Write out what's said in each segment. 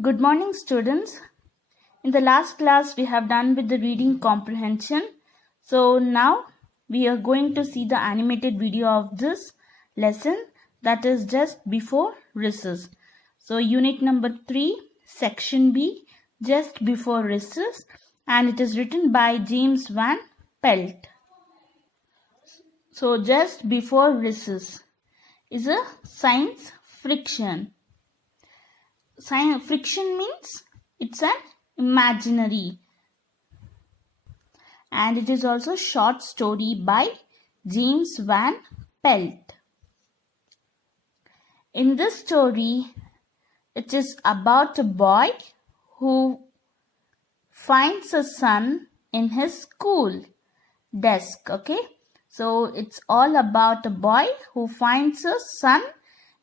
Good morning, students. In the last class, we have done with the reading comprehension. So now we are going to see the animated video of this lesson, that is just before recess. So unit number 3, section B, just before recess, and it is written by James Van Pelt. So just before recess is a science friction. Friction means it's an imaginary, and it is also short story by James Van Pelt. In this story, it is about a boy who finds a sun in his school desk. Okay, so it's all about a boy who finds a sun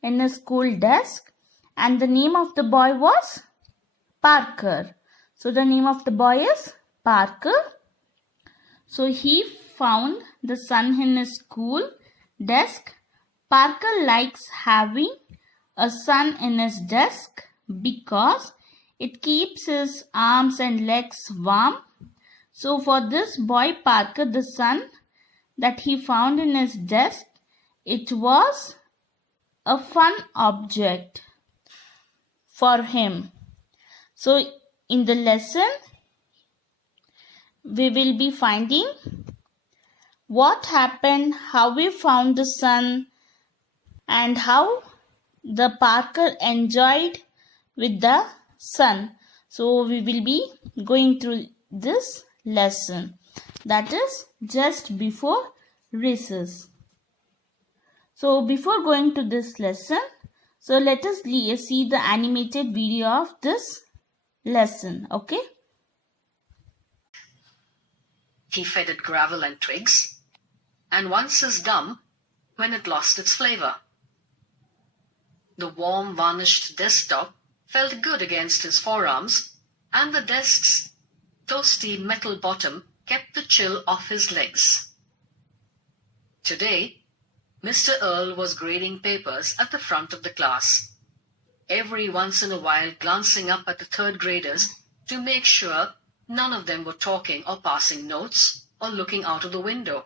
in a school desk, and the name of the boy was Parker. So the name of the boy is Parker. So he found the sun in his school desk. Parker likes having a sun in his desk because it keeps his arms and legs warm. So for this boy Parker, the sun that he found in his desk, it was a fun object for him. So in the lesson, we will be finding what happened, how we found the sun, and how the Parker enjoyed with the sun. So we will be going through this lesson, that is just before recess. So before going to this lesson, so let us see the animated video of this lesson. Okay. He fed it gravel and twigs, and once his gum when it lost its flavor. The warm varnished desktop felt good against his forearms, and the desk's toasty metal bottom kept the chill off his legs. Today, Mr. Earl was grading papers at the front of the class, every once in a while glancing up at the third graders to make sure none of them were talking or passing notes or looking out of the window.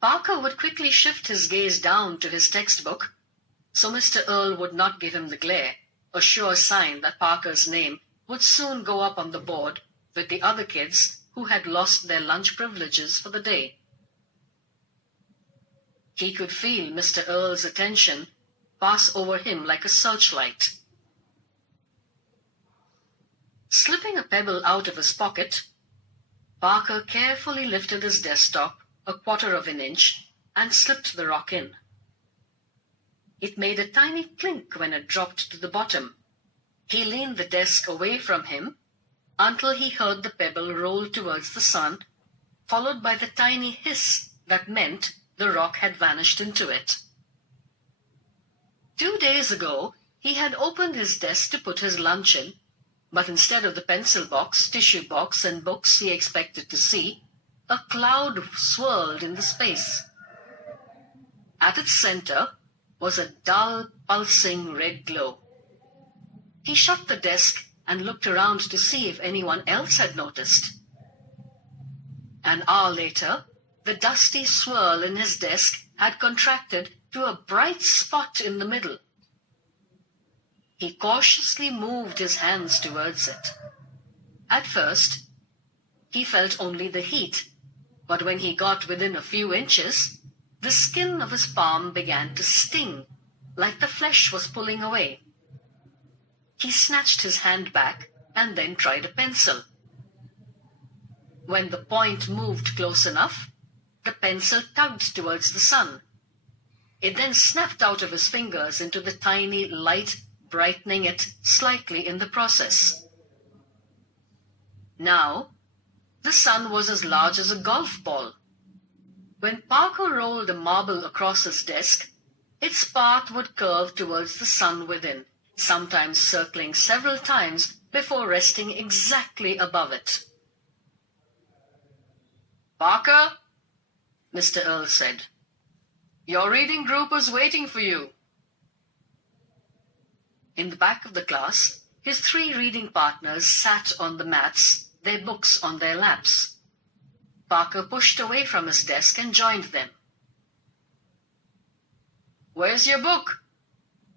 Parker would quickly shift his gaze down to his textbook, so Mr. Earl would not give him the glare, a sure sign that Parker's name would soon go up on the board with the other kids who had lost their lunch privileges for the day. He could feel Mr. Earl's attention pass over him like a searchlight. Slipping a pebble out of his pocket, Parker carefully lifted his desktop a quarter of an inch and slipped the rock in. It made a tiny clink when it dropped to the bottom. He leaned the desk away from him until he heard the pebble roll towards the sun, followed by the tiny hiss that meant the rock had vanished into it. 2 days ago, he had opened his desk to put his lunch in, but instead of the pencil box, tissue box, and books he expected to see, a cloud swirled in the space. At its center was a dull, pulsing red glow. He shut the desk and looked around to see if anyone else had noticed. An hour later, the dusty swirl in his desk had contracted to a bright spot in the middle. He cautiously moved his hands towards it. At first, he felt only the heat, but when he got within a few inches, the skin of his palm began to sting, like the flesh was pulling away. He snatched his hand back and then tried a pencil. When the point moved close enough, the pencil tugged towards the sun. It then snapped out of his fingers into the tiny light, brightening it slightly in the process. Now, the sun was as large as a golf ball. When Parker rolled a marble across his desk, its path would curve towards the sun within, sometimes circling several times before resting exactly above it. "Parker," Mr. Earl said, "your reading group is waiting for you." In the back of the class, his 3 reading partners sat on the mats, their books on their laps. Parker pushed away from his desk and joined them. "Where's your book?"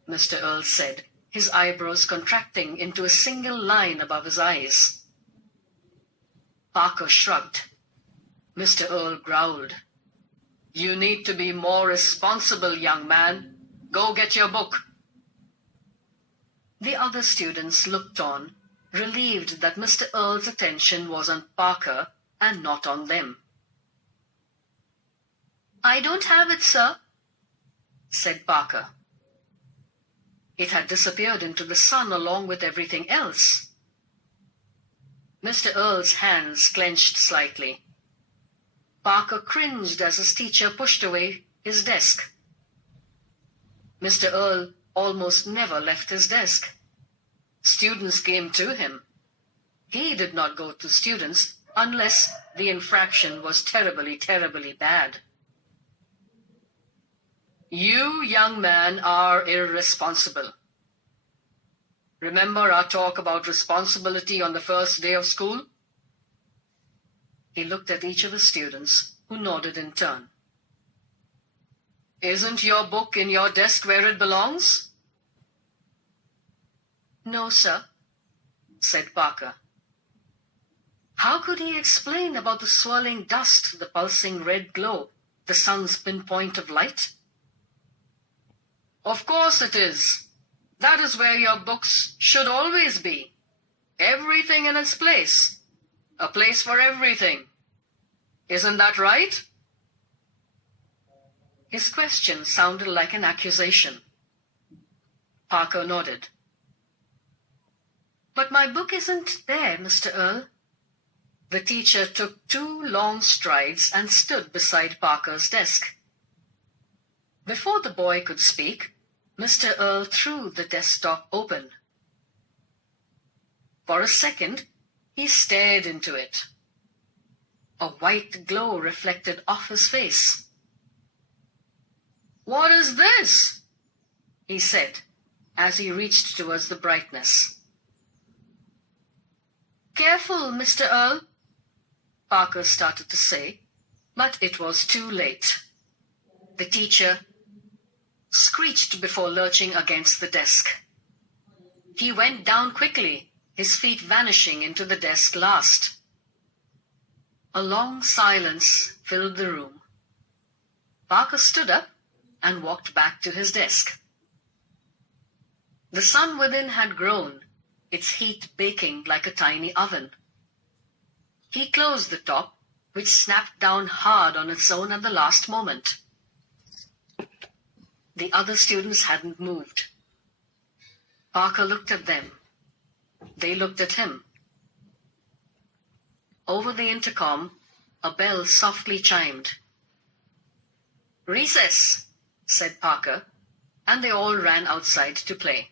Mr. Earl said, his eyebrows contracting into a single line above his eyes. Parker shrugged. Mr. Earl growled, "You need to be more responsible, young man. Go get your book." The other students looked on, relieved that Mr. Earl's attention was on Parker and not on them. "I don't have it, sir," said Parker. It had disappeared into the sun along with everything else. Mr. Earl's hands clenched slightly. Parker cringed as his teacher pushed away his desk. Mr. Earl almost never left his desk. Students came to him. He did not go to students unless the infraction was terribly, terribly bad. "You, young man, are irresponsible. Remember our talk about responsibility on the first day of school?" He looked at each of the students, who nodded in turn. "Isn't your book in your desk where it belongs?" "No, sir," said Parker. How could he explain about the swirling dust, the pulsing red glow, the sun's pinpoint of light? "Of course it is. That is where your books should always be. Everything in its place. A place for everything. Isn't that right?" His question sounded like an accusation. Parker nodded. "But my book isn't there, Mr. Earl." The teacher took 2 long strides and stood beside Parker's desk. Before the boy could speak, Mr. Earl threw the desktop open. For a second, he stared into it. A white glow reflected off his face. "What is this?" he said, as he reached towards the brightness. "Careful, Mr. Earl," Parker started to say, but it was too late. The teacher screeched before lurching against the desk. He went down quickly, his feet vanishing into the desk last. A long silence filled the room. Parker stood up and walked back to his desk. The sun within had grown, its heat baking like a tiny oven. He closed the top, which snapped down hard on its own at the last moment. The other students hadn't moved. Parker looked at them. They looked at him. Over the intercom, a bell softly chimed. "Recess," said Parker, and they all ran outside to play.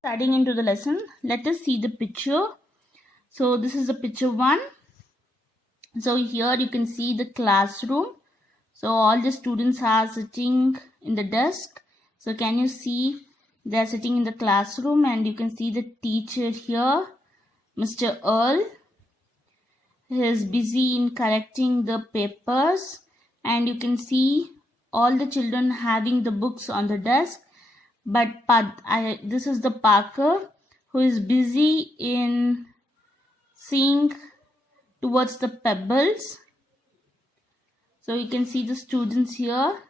Starting into the lesson, let us see the picture. So this is the picture 1. So here you can see the classroom. So all the students are sitting in the desk. So can you see they are sitting in the classroom, and you can see the teacher here, Mr. Earl. He is busy in correcting the papers, and you can see all the children having the books on the desk. But this is the Parker who is busy in seeing towards the pebbles. So you can see the students here.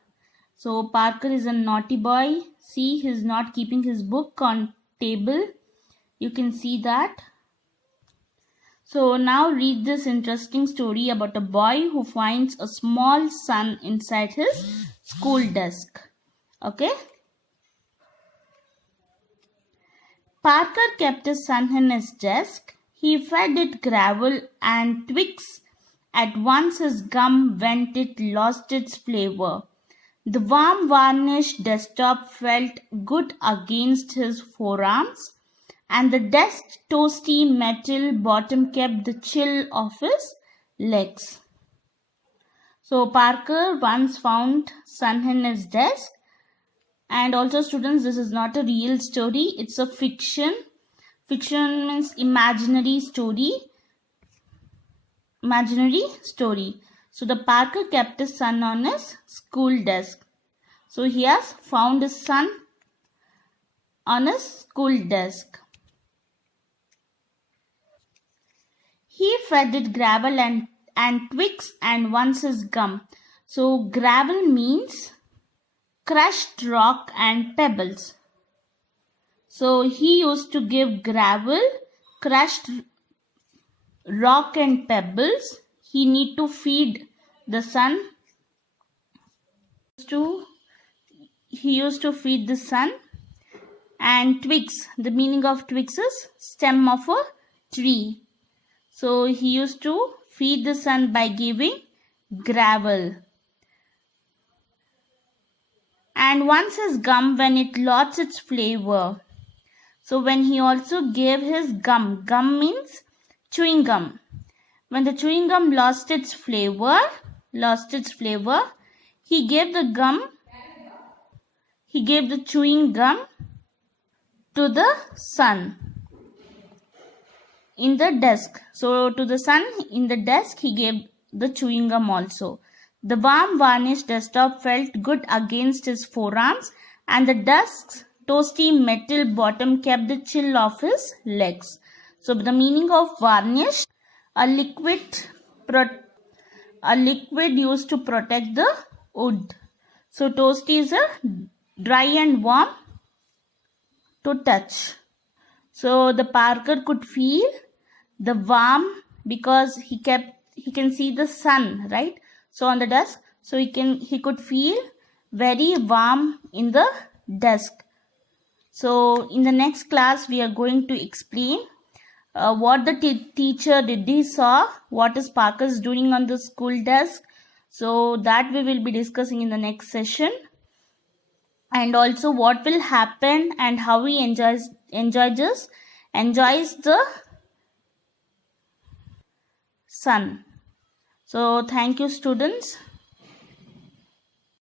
So Parker is a naughty boy. See, he is not keeping his book on table. You can see that. So now read this interesting story about a boy who finds a small sun inside his school desk. Okay. Parker kept his sun in his desk. He fed it gravel and twigs. At once his gum went, it lost its flavor. The warm varnished desktop felt good against his forearms, and the desk's toasty metal bottom kept the chill of his legs. So Parker once found sun in his desk, And also students, this is not a real story, it's a fiction. Fiction means imaginary story. So the Parker kept his son on his school desk. So he has found his son on his school desk. He fed it gravel and twigs and once his gum. So gravel means crushed rock and pebbles. So he used to give gravel, crushed rock and pebbles. He need to feed the son. He used to feed the son. And twigs, the meaning of twigs is stem of a tree. So he used to feed the son by giving gravel. And once his gum when it lost its flavor. So when he also gave his gum means chewing gum. When the chewing gum lost its flavor, he gave the chewing gum to the son in the desk. So to the son in the desk, he gave the chewing gum also. The warm varnished desktop felt good against his forearms, and the desk's toasty metal bottom kept the chill off his legs. So the meaning of varnish, a liquid used to protect the wood. So toasty is a dry and warm to touch. So the Parker could feel the warmth because he can see the sun, right? So on the desk, so he could feel very warm in the desk. So in the next class, we are going to explain what the teacher did. He saw what is Parker's doing on the school desk. So that we will be discussing in the next session. And also what will happen and how he enjoys the sun. So thank you students.